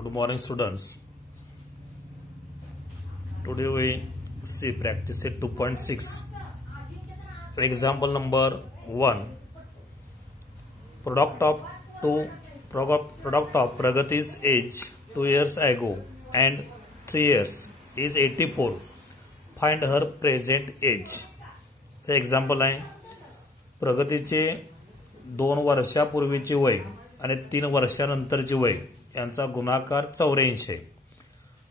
Good morning, students. Today we see practice set 2.6. Example number 1. Product of Pragati's age 2 years ago and 3 years is 84. Find her present age. हे example आहे. प्रगतीचे 2 वर्षापूर्वीचे वय आणि 3 वर्षानंतरचे वय यांचा गुणाकार 84 आहे.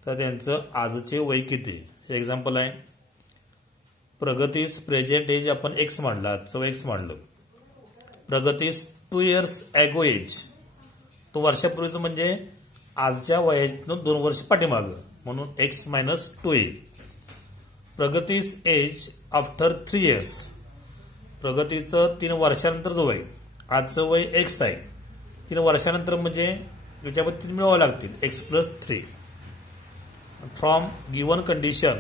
तर त्यांचं आजचे वय किती हे एक्झाम्पल आहे. प्रगतीस प्रेझेंट एज आपण एक्स मानला, आजचं एक्स मानलं. प्रगतीस 2 years ago एज, तो वर्षापूर्वीचं म्हणजे आजच्या वयातून 2 वर्ष पाठीमागं, म्हणून एक्स मायनस 2 येईल. प्रगतीस एज आफ्टर 3 years, प्रगतीचं 3 वर्षानंतरचं वय, आजचं वय एक्स आहे. 3 वर्षानंतर म्हणजे याच्यामध्ये 3 मिळवावं लागतील, x plus 3. From given condition,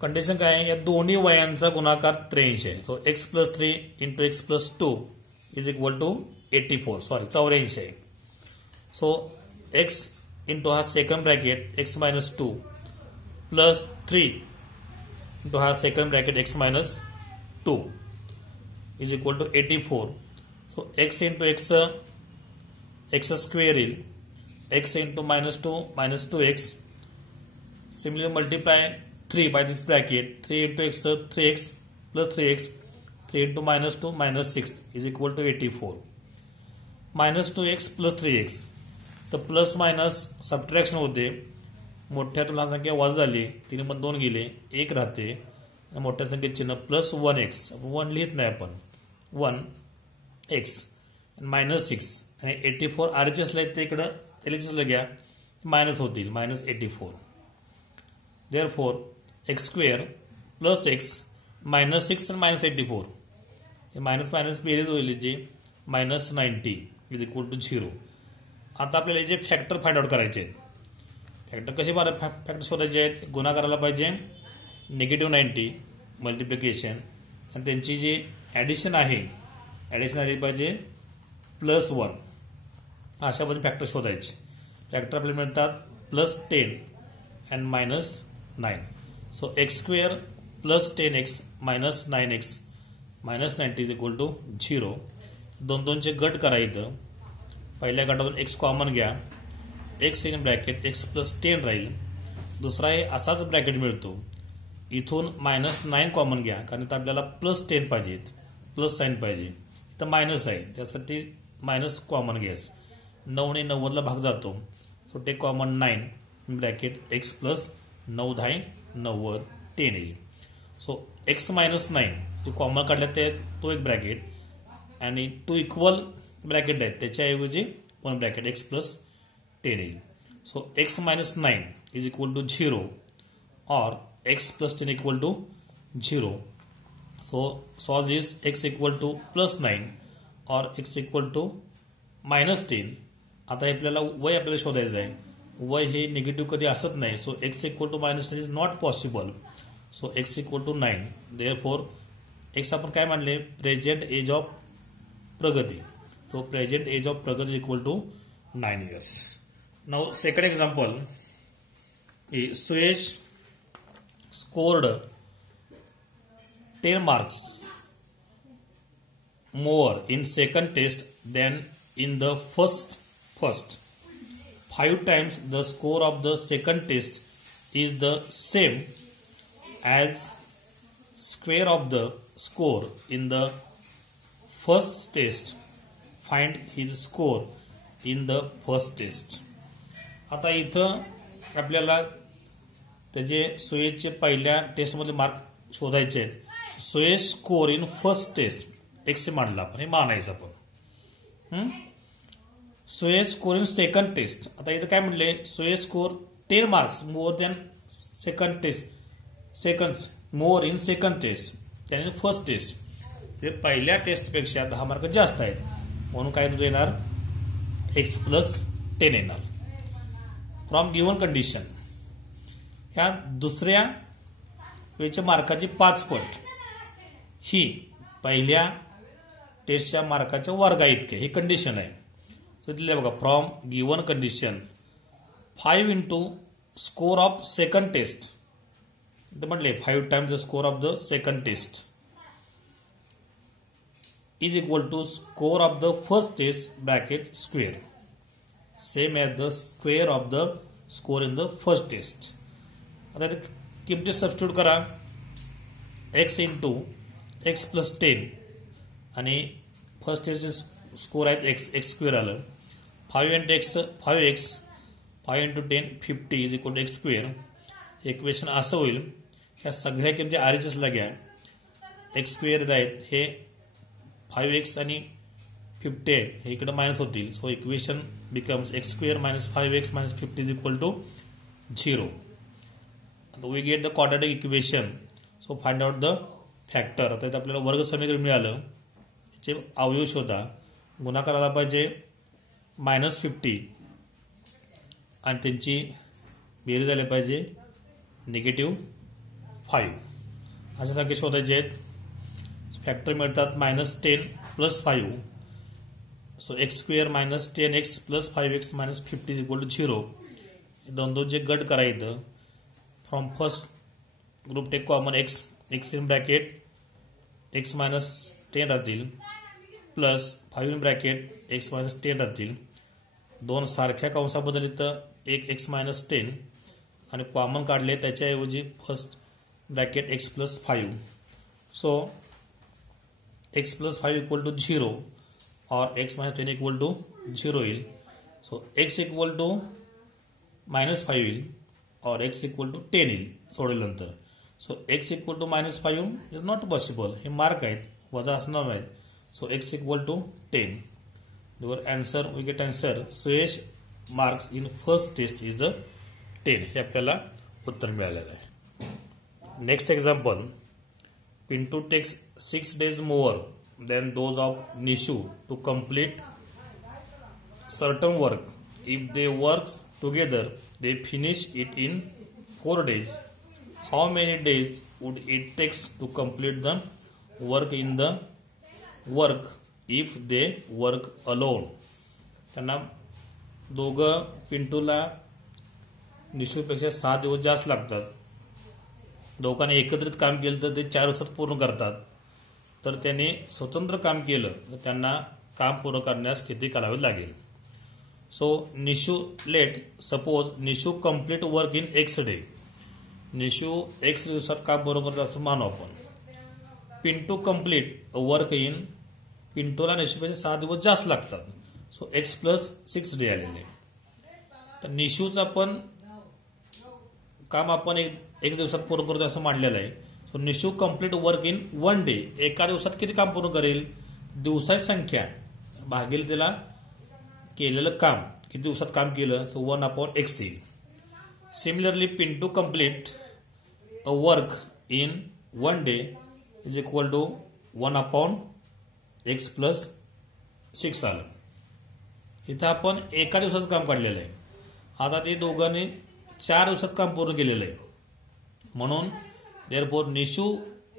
condition काय आहे, या दोन्ही वयांचा गुणाकार 83 आहे. So x plus 3 into x plus 2 is equal to 84 आहे. सो एक्स इंटू हा second bracket x minus 2 plus 3 into हा second bracket x minus 2 is equal to 84. So x into x square येईल, x into minus 2x. Similarly multiply 3 by this bracket, 3 into x, 3x plus 3x, 3 into minus 2 minus 6 is equal to 84. Minus 2x plus 3x, तर plus minus subtraction होते. मोठ्या लहान संख्या वजा झाली, 3 पण 2 गेले, 1 राहते. मोठ्या संख्येत चिन्ह प्लस 1x, 1 लिहित नाही आपण, 1x मायनस 6 आणि 84 RHSला ते इकडं LHSला घ्या, मायनस होतील, minus 84. Therefore x square plus x minus 6 आणि मायनस 84, हे मायनस मायनस बेरीज होईल जी मायनस 90 इज इक्वल टू 0. आता आपल्याला जे फॅक्टर फाइंड आउट करायचे आहेत. फॅक्टर कसे फॅक्टर शोधायचे आहेत, गुणाकाराला पाहिजे निगेटिव्ह 90 मल्टिप्लिकेशन, आणि त्यांची जी ॲडिशन आहे, ॲडिशन आली पाहिजे प्लस 1. अशा पद्धतीने फॅक्टर शोधायचे. फॅक्टर आपल्याला मिळतात plus 10 and minus 9. So x square plus 10x minus 9x minus 90 is equal to 0. 2चे गट करा. इथं पहिल्या गटातून x कॉमन घ्या, x in bracket x plus 10 राहील. दुसरा हे असाच ब्रॅकेट मिळतो. इथून मायनस 9 कॉमन घ्या, कारण इथं आपल्याला प्लस 10 पाहिजेत, प्लस साईन पाहिजे. इथं मायनस आहे, त्यासाठी मायनस कॉमन घ्यायचं. 9 ने 90ला भाग जातो. So take common 9 bracket x plus 9 10 90 10 येईल. सो x मायनस 9 जो कॉमन काढला ते तो एक ब्रॅकेट, आणि 2 इक्वल ब्रॅकेट आहेत, त्याच्याऐवजी 1 ब्रॅकेट x प्लस 10 येईल. So x minus 9 is equal to 0 और x plus 10 equal to 0. So solve this. x equal to plus 9 और x इक्वल टू मायनस 10. आता आपल्याला वय आपल्याला शोधायचं आहे. वय हे निगेटिव्ह कधी असत नाही. So x equal to minus 10 is not possible. So x equal to 9. Therefore x आपण काय मानले, present age of Pragati. So present age of Pragati equal to 9 years. Now second example, Suyash scored 10 marks more in second test than in the first. 5 times the score of the second test is the same as square of the score in the first test. Find his score in the first test. आता इथं आपल्याला त्याचे सुयशचे पहिल्या टेस्टमध्ये mark शोधायचे आहेत. Suyash score in first test x मानला आपण, हे मानायचं आपण. Suyash score in second test, आता इथं काय म्हणले, Suyash score 10 marks more than second test, seconds more in second test त्याने फर्स्ट टेस्ट. हे पहिल्या टेस्टपेक्षा 10 मार्क जास्त आहेत, म्हणून काय येणार, एक्स प्लस 10 येणार. फ्रॉम गिवन कंडिशन, ह्या दुसऱ्या वेळच्या मार्काची 5 पट ही पहिल्या टेस्टच्या मार्काच्या वर्गा इतके, ही कंडिशन आहे. सो इथले बघा from given condition 5 into score of second test इथं म्हटले 5 times the score of the second test is equal to score of the first test bracket square same as the square of the score in the first test. आता किमती substitute करा x into x plus 10 आणि first test score आहेत x square आलं 5 into x 5x 5 into 10 50 is equal to x square. Equation असं होईल ह्या सगळ्या किमती RHSला घ्या एक्स स्क्वेअर आहेत हे 5x आणि 50 आहे हे इकडे मायनस होतील. So equation becomes x square minus 5x minus 50 is equal to 0. We get the quadratic equation. So find out the factor. आता इथे आपल्याला वर्ग समीकरण मिळालं याचे अवयव शोधा. गुणाकार आला पाहिजे -50 आणि त्यांची बेरीज झाली पाहिजे -5. अशा संख्या शोधायचे आहेत. फॅक्टर मिळतात -10 plus 5. So x square minus 10x plus 5x minus 50 is equal to 0. दोन जे गट करायचं from first group take common x in bracket x minus 10 राहतील plus 5 in bracket x minus 10 राहतील. दोन सारख्या कंसाबद्दल इथं एक एक्स मायनस 10 आणि कॉमन काढले त्याच्याऐवजी first bracket x plus 5. So x plus 5 equal to 0 or x minus 10 equal to 0 येईल. सो x equal to -5 येईल और x equal to 10 येईल सोडल्यानंतर. So x equal to -5 is not possible. हे mark आहेत वजा असणार आहेत. So x equal to 10. Your answer we get answer Suyash marks in first test is the 10. हे आपल्याला उत्तर मिळालेलं आहे. Next example. Pintu takes 6 days more than those of Nishu to complete certain work. If they work together, they finish it in 4 days. How many days would it take to complete the work in the work if they work alone? त्यांना दोघं पिंटूला निशूपेक्षा 6 दिवस जास्त लागतात. दोघांनी एकत्रित काम केलं तर ते 4 दिवसात पूर्ण करतात. तर त्यांनी स्वतंत्र काम केलं तर त्यांना काम पूर्ण करण्यास किती कालावधी लागेल. So Nishu let suppose Nishu complete work in x day. Nishu x दिवसात काम पूर्ण करतात असं मानू आपण. पिंटू कंप्लीट वर्क इन पिंटूला निशूपेक्षा 6 दिवस जास्त लागतात. सो एक्स प्लस 6 डे आलेले. तर निशूचं पण काम आपण एक दिवसात पूर्ण करतो असं मांडलेलं आहे. So Nishu complete work in 1 day. एका दिवसात किती काम पूर्ण करेल. दिवसाची संख्या भागेल त्याला केलेलं काम किती दिवसात काम केलं. सो 1/x येईल. Similarly Pintu complete a work in 1 day is equal to 1/x plus 6 आलं. इथं आपण एका दिवसाचं काम काढलेलं आहे. आता ते दोघांनी 4 दिवसात काम पूर्ण केलेलं आहे. म्हणून therefore Nishu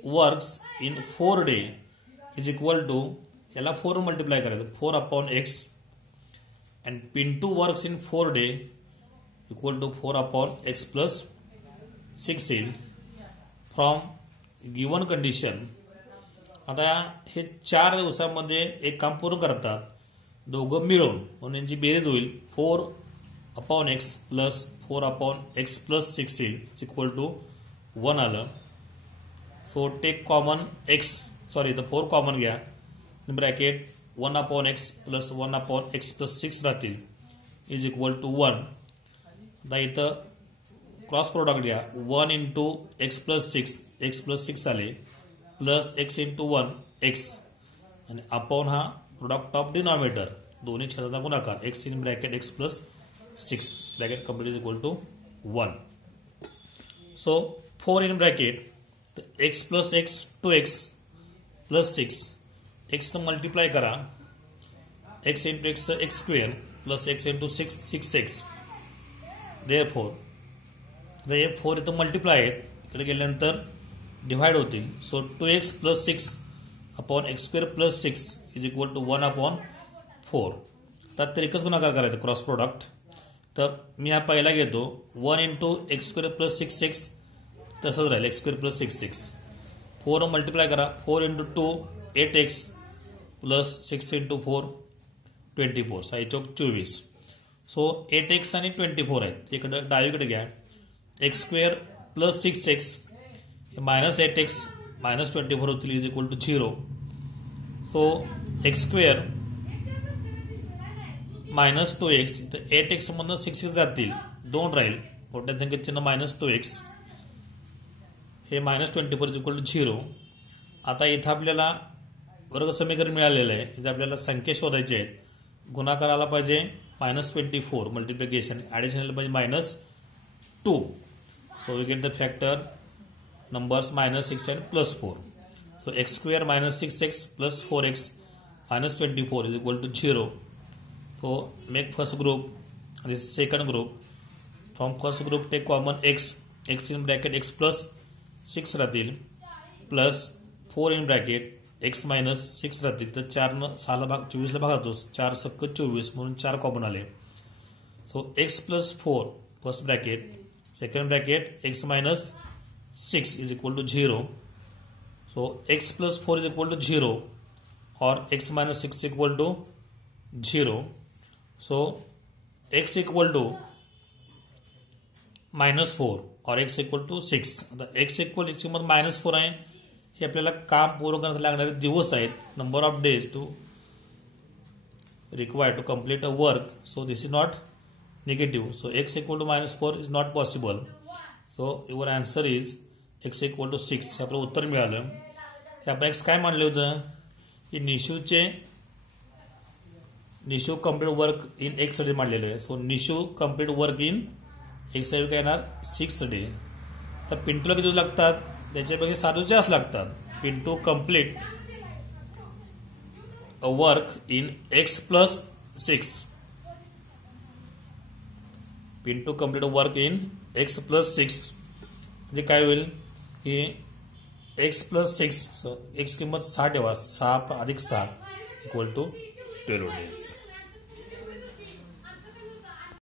works in 4 day is equal to याला 4 मल्टिप्लाय करायचं 4/x and Pintu works in 4 day equal to 4/x plus 6 येईल. From given condition. आता हे 4 दिवसामध्ये एक काम पूर्ण करतात दोघं मिळून म्हणून यांची बेरीज होईल 4/x प्लस 4/x प्लस 6 येईल इज इक्वल टू 1 आलं. So take common x sorry the 4 common घ्या bracket 1/x plus 1/x plus 6 राहतील इज इक्वल टू 1. आता इथं क्रॉस प्रोडक्ट घ्या 1 इंटू एक्स प्लस 6 आले प्लस x इंटू 1 x आणि upon हा प्रोडक्ट ऑफ डिनॉमिनेटर दोन्ही छेदाचा गुणाकार x in bracket x plus 6 bracket complete is equal to 1. So 4 in bracket x plus x 2x plus 6 x न multiply करा x into x x square plus x into 6x. Therefore हे 4 इथं multiply आहेत इकडे गेल्यानंतर divide होतील. So 2x plus 6 upon x square plus 6 is equal to 1/4. तर एकच गुणाकार करायचा क्रॉस प्रोडक्ट. तर मी हा पहिला घेतो 1 into x square plus 6x तसंच राहील x square plus 6x. 4 multiply करा 4 इंटू 2 8x प्लस 6 इंटू 4 24 6 चौक 24. सो 8x आणि 24 आहेत. इकडे डावीकडे घ्या x square plus 6x minus 8x minus 24 होतील is equal to 0. So x square minus 2x तर 8x मधून 6x जातील 2 राहील मोठ्या संख्येत चिन्ह मायनस 2x हे मायनस 24 इज इक्वल टू 0. आता इथं आपल्याला वर्ग समीकरण मिळालेलं आहे. इथं आपल्याला संख्या शोधायची आहेत. गुणाकार आला पाहिजे मायनस 24 मल्टिप्लिकेशन ॲडिशन आलं पाहिजे minus 2. So we get the factor numbers minus 6 and plus 4. So x square minus 6x plus 4x minus 24 is equal to 0. So make first group and this is second group. From first group take common x in bracket x plus 6 राहतील plus 4 in bracket x minus 6 राहतील. तर 4 न 6 ला 24 ला भागातो 4 सक्क 24 म्हणून 4 common आले. So x plus 4 first bracket second bracket x minus 6 is equal to 0. So x plus 4 is equal to 0 or x minus 6 is equal to 0. So x equal to minus 4 or x equal to 6. आता x equal x मध्ये minus 4 आहे. हे आपल्याला काम पूर्ण करण्यासाठी लागणारे दिवस आहेत. Number of days to required to complete a work. So this is not negative. So x equal to minus 4 is not possible. So your answer is x equal to 6. हे आपलं उत्तर मिळालं. हे आपण x काय मानलं होतं की Nishu complete work in x day मांडलेलं आहे. So Nishu complete work in x day काय येणार 6 डे. तर पिंटूला किती लागतात त्याच्यापैकी 7 जास्त लागतात. Pintu complete a work in x plus 6. Pintu complete a work in x plus 6 म्हणजे काय होईल की एक्स प्लस 6 एक्स किंमत 6 ठेवा 6 अधिक 6 इक्वल टू 12 days.